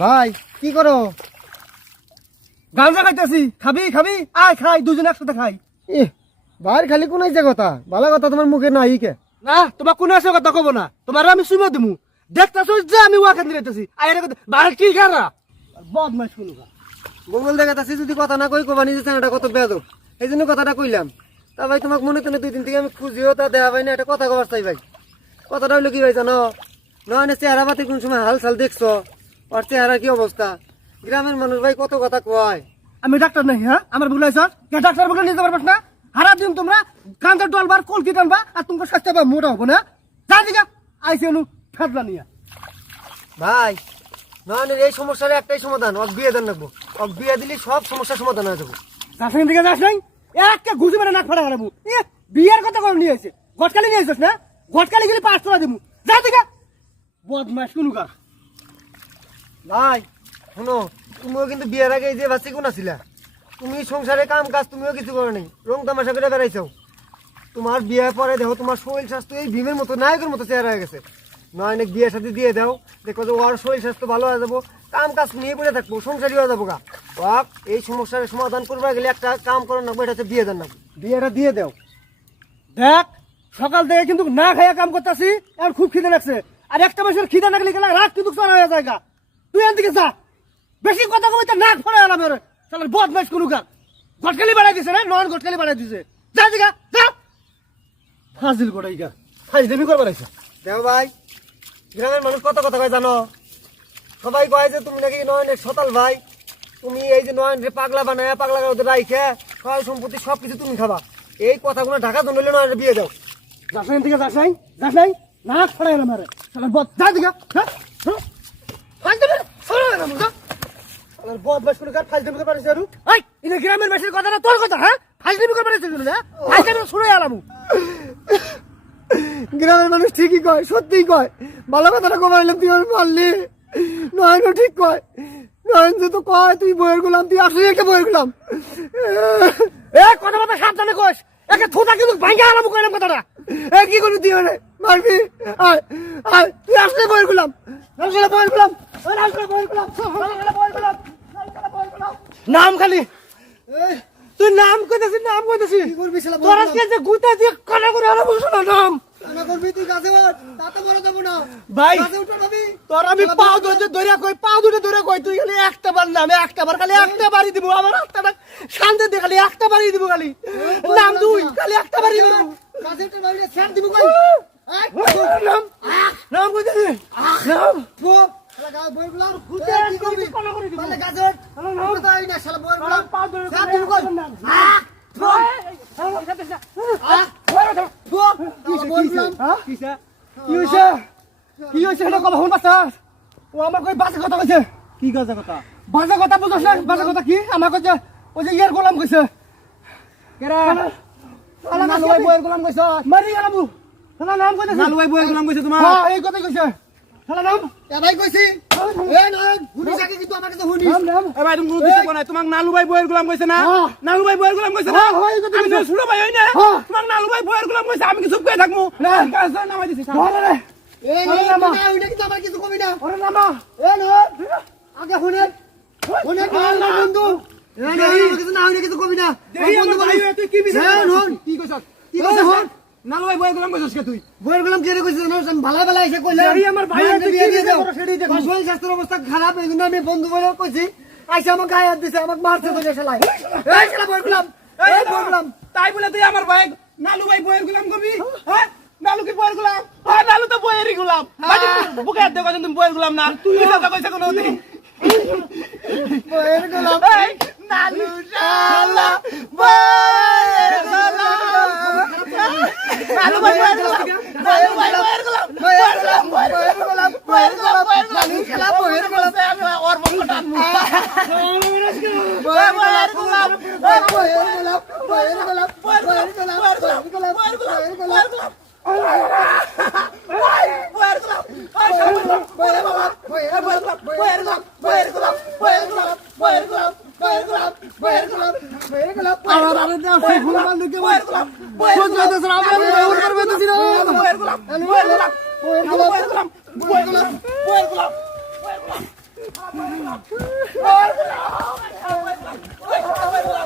ভাই কি করো? গাঁজা খাইতেছি। খাবি খাবি? আয় খাই, দুজন একসাথে খাই। ভাই খালি কোন কথা ভালো কথা তোমার মুখে নাই কে? না তোমার কোন আছে কথা কব না, তোমার আমি সুমে দিমু। দেখতেছ যে আমি ওয়াখান দিতেছি, আইরে বাইরে কি খারা বদমাইশ কোন বঙ্গল দেখাতাছি যদি কথা না কই কবা নিজে চ্যানেলটা কত বেয়াদব, এই জন্য কথাটা কইলাম। তা ভাই তোমাকে মনে তো 2 দিন থেকে আমি খুঁজিও তা দেয়া ভাই না, একটা কথা কবার চাই ভাই। কথাটা হইলো কি ভাই জানো, নয় চেহারা পাতি কোন সময় হাল চাল দেখছো, ওর চেহারা কি অবস্থা। গ্রামের মানুষ ভাই কত কথা কয়। আমি ডাক্তার নাই, হ্যাঁ আমার বলাইছ কে ডাক্তার বলে নিতে পারবাস না? হারা দিন তোমরা কান্দার ডলবার কলকি টানবা আর তোমার স্বাস্থ্য বা মোটা হবো না। যা দিকা আইসি অনু ফেদলা নিয়া। ভাই নয়নের এই সমস্যার একটাই সমাধান, ওর বিয়ে দেন রাখবো। ওর বিয়ে দিলে সব সমস্যার সমাধান হয়ে যাবো। যাস দিকে যাস নাই, একটা ঘুষি মেরে নাক ফাড়া হারাবো। বিয়ের কথা করে নিয়ে এসে গটকালি নিয়ে এসেছ না, গটকালি গেলে 5 টাকা দেবো। যা দিকা বদমাইশ কোন কার। ভাই শোনো, তুমিও কিন্তু বিয়ের আগে এই যে বাচ্চি কোন আছিলা, তুমি সংসারে কাম কাজ তুমিও কিছু করো নাই, রং তামাশা করে বেড়াইছো। তোমার বিয়ে পরে দেখো তোমার শরীর স্বাস্থ্য এই ভীমের মতো নায়কের মতো চেহারা হয়ে গেছে। নয় নাকি বিয়ের সাথে দিয়ে দাও, দেখো যে ওর শরীর স্বাস্থ্য ভালো হয়ে যাবো, কাম কাজ নিয়ে পড়ে থাকবো, সংসারী হয়ে যাবো গা। ওয়াক এই সমস্যার সমাধান করবা গেলে একটা কাম করো না, এটা হচ্ছে বিয়ে দেন না, বিয়েটা দিয়ে দাও। দেখ সকাল থেকে কিন্তু না খাইয়া কাম করতেছি, এখন খুব খিদে লাগছে। আর একটা মাসের খিদে লাগলে গেলে রাত কিন্তু চড়া হয়ে যায় গা। তুই এদিকে যা, বেশি কথা কইতে নাক ফড়া আলাম রে। শালার বদমাইশ কোন কার। গটকালি বাড়াই দিছে না, নন গটকালি বাড়াই দিছে। যা দিকা যা, ফাজিল গোড়াই গা, ফাজিল করবার আইছে। দেখো ভাই, গ্রামের মানুষ কত কথা কয় জানো, সবাই কয় যে তুমি নাকি নয়নের সতাল ভাই, তুমি এই যে নয়নের পাগলা বানায় পাগলা ওদের রাইখে সয় সম্পত্তি সবকিছু তুমি খাবা। এই কথাগুলো ঢাকা তো নইলে নয়নের বিয়ে দাও। যাস নাই দিকে, যাস নাই, যাস নাই, নাক ফড়াই আলাম রে। শালার বদ যা দিকা, হ্যাঁ ফাজিল ফড়া আলাম যা। শালার বদমাইশ কোন কার, ফাজিল করবার আইছে আরু। এই ইনে গ্রামের মেশের কথাটা তোর কথা, হ্যাঁ ফাজিল করবার আইছে না, ফাজিল শুনে আলামু। গ্রামের মানুষ ঠিকই কয়, সত্যিই কয়, ভালো কথাটা কমাই এলাম, তুই আমি মারলি। নয়নও ঠিক কয়, নয়ন তো কয় তুই বইয়ের গুলাম, তুই আসলে একটা বইয়ের গুলাম। কথা কথা সাবধানে কইস, একে থোতা কিন্তু ভাঙ্গা আলামু কইলাম কথাটা। কি করবি তুই ওরে মারবি? আয় আয়, তুই আসলে বইয়ের গুলাম, আসলে বইয়ের গুলাম, আসলে বইয়ের গুলাম, আসলে বইয়ের গুলাম, আসলে বইয়ের গুলাম। নাম খালি তুই নাম কইতেছিস, নাম কইতেছিস। কি করবি শালা? তোর আজকে যে গুইতা দিয়ে কানা করে আলামু শোনা নাম। কানা করবি তুই, গাছে ওঠ, তাতে বড় যাবো না ভাই গাছে উঠে যাবি। তোর আমি পাও ধরে ধরে কই, পাও দুটো ধরে কই, তুই খালি একটা বার নাম, একটা বার খালি একটা বাড়ি দিব। আমার হাতটা শান্তি দিয়ে খালি একটা বাড়ি দিব, খালি নাম তুই খালি একটা বাড়ি দিব। গাছে উঠে মারলে ছেড় দিব কই? নাম নাম কইতেছিস, নাম গো শালা গাছ বইয়ের গুলাম, খুঁজে কি করবি? মানে গাছে ওঠ, আমরা তো আই না শালা বইয়ের গুলাম, পাও ধরে ছেড় দিব কই? গো কি হয়েছে এটা কথা শুন পাচ্ছ? ও আমার কই বাজে কথা কইছে। কি গাছে কথা? বাজে কথা বুঝছ না? বাজে কথা কি আমার কইছে, ওই যে ইয়ার গোলাম কইছে। কেরা নালু ভাই বইয়ের গুলাম কইছ? মারি গেলাম শালা, নাম কইতেছে নালু ভাই বইয়ের গুলাম কইছে তোমার? হ্যাঁ এই কথাই কইছে শালা। নাম এবাই কইছি, এ নয় হুনি সাকি কিন্তু আমার কাছে হুনি। নাম নাম এ ভাই তুমি কিছু কোনাই, তোমাক নালু ভাই বইয়ের গোলাম কইছে না? হ্যাঁ। নালু ভাই বইয়ের গোলাম কইছে না? হ্যাঁ, হ্যাঁ, এই কথা আমি কইছে। তো শুনো ভাই হই না? হ্যাঁ। তোমাক নালু ভাই বইয়ের গোলাম কইছে, আমি কি চুপ করে থাকমু? না। কাজ ধরে নামাই দিছি। ধরে রে, এ ওরে নয় নামা। না হুনি কিন্তু আমার কিছু কমি না। ওরে নামা। এ নয় আগে হুনে হুনে না বন্ধু। এ নয় আমার কিছু না হুনি কিছু কমি না। দেখি আমার ভাই হয়ে তুই কি বিচার হ্যাঁ, করছিস? হন। কি কইছস? কি এ কইছস? হন। নালু ভাই বইয়ের গোলাম কইছস কে তুই? বইয়ের গুলাম কে রে কইছিস জানো? আমি ভালো ভালো এসে কইলাম। দেখি আমার ভাই নয়নকে তুই বিয়ে কি দিয়ে বিচার দাও। করো সেটাই দেখো। আমার শরীর স্বাস্থ্যের অবস্থা খারাপ, এই জন্য আমি বন্ধু বলে কইছি। আইসা আমার গায়ে হাত দিছে, আমাকে মারছে তো শালাই। এই শালা বইয়ের গুলাম, এই বইয়ের গুলাম। তাই বলে তুই আমার ভাই নালু ভাই বইয়ের গোলাম করবি? হ্যাঁ? নালু কি বইয়ের গোলাম? হ্যাঁ, নালু তো বইয়েরই গোলাম। বাজি বুকে হাত দিয়ে কইছেন তুমি বইয়ের গোলাম না। তুই কথা কইছ কোন দিন? বইয়ের গুলাম। এই নালু শালা বইয়ের গোলাম। নালু ভাই বইয়ের গোলাম। নালু ভাই বইয়ের গোলাম। বইয়ের গুলাম, বইয়ের গুলাম, বইয়ের গুলাম, নানি শালা বইয়ের গুলাম। ওর মুখ টানবো। বইয়ের গুলাম, বইয়ের গুলাম, বইয়ের গুলাম, বইয়ের গুলাম, বইয়ের গুলাম, বইয়ের গুলাম। বইয়ের গোলাম। ওই সব বইয়ের গোলাম। বইয়ের গোলাম। বইয়ের গোলাম। বইয়ের গোলাম। বইয়ের গোলাম। বইয়ের গোলাম। বইয়ের গোলাম। বইয়ের গোলাম। বইয়ের গোলাম। আমার আরে না সেই ফুল বান্ধবকে বইয়ের গোলাম। বইয়ের কোন গোলাম। যাইতেছ না, আমি ওর করবে তো ছিল। বইয়ের গোলাম। বইয়ের গোলাম। বইয়ের গোলাম। বইয়ের গোলাম। বইয়ের গোলাম। বইয়ের গোলাম। বইয়ের গোলাম। বইয়ের গোলাপ